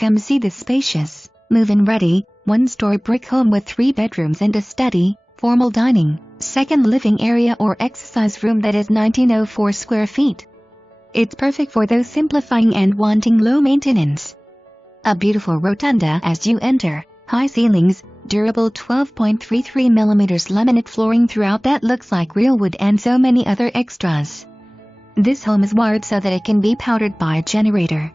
Come see this spacious, move-in ready, one-story brick home with 3 bedrooms and a study, formal dining, second living area or exercise room that is 1904 square feet. It's perfect for those simplifying and wanting low maintenance. A beautiful rotunda as you enter, high ceilings, durable 12.33mm laminate flooring throughout that looks like real wood and so many other extras. This home is wired so that it can be powered by a generator.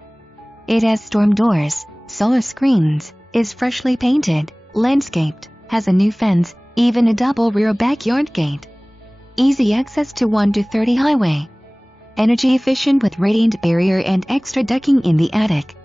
It has storm doors, solar screens, is freshly painted, landscaped, has a new fence, even a double rear backyard gate. Easy access to 1 to 30 highway. Energy efficient with radiant barrier and extra decking in the attic.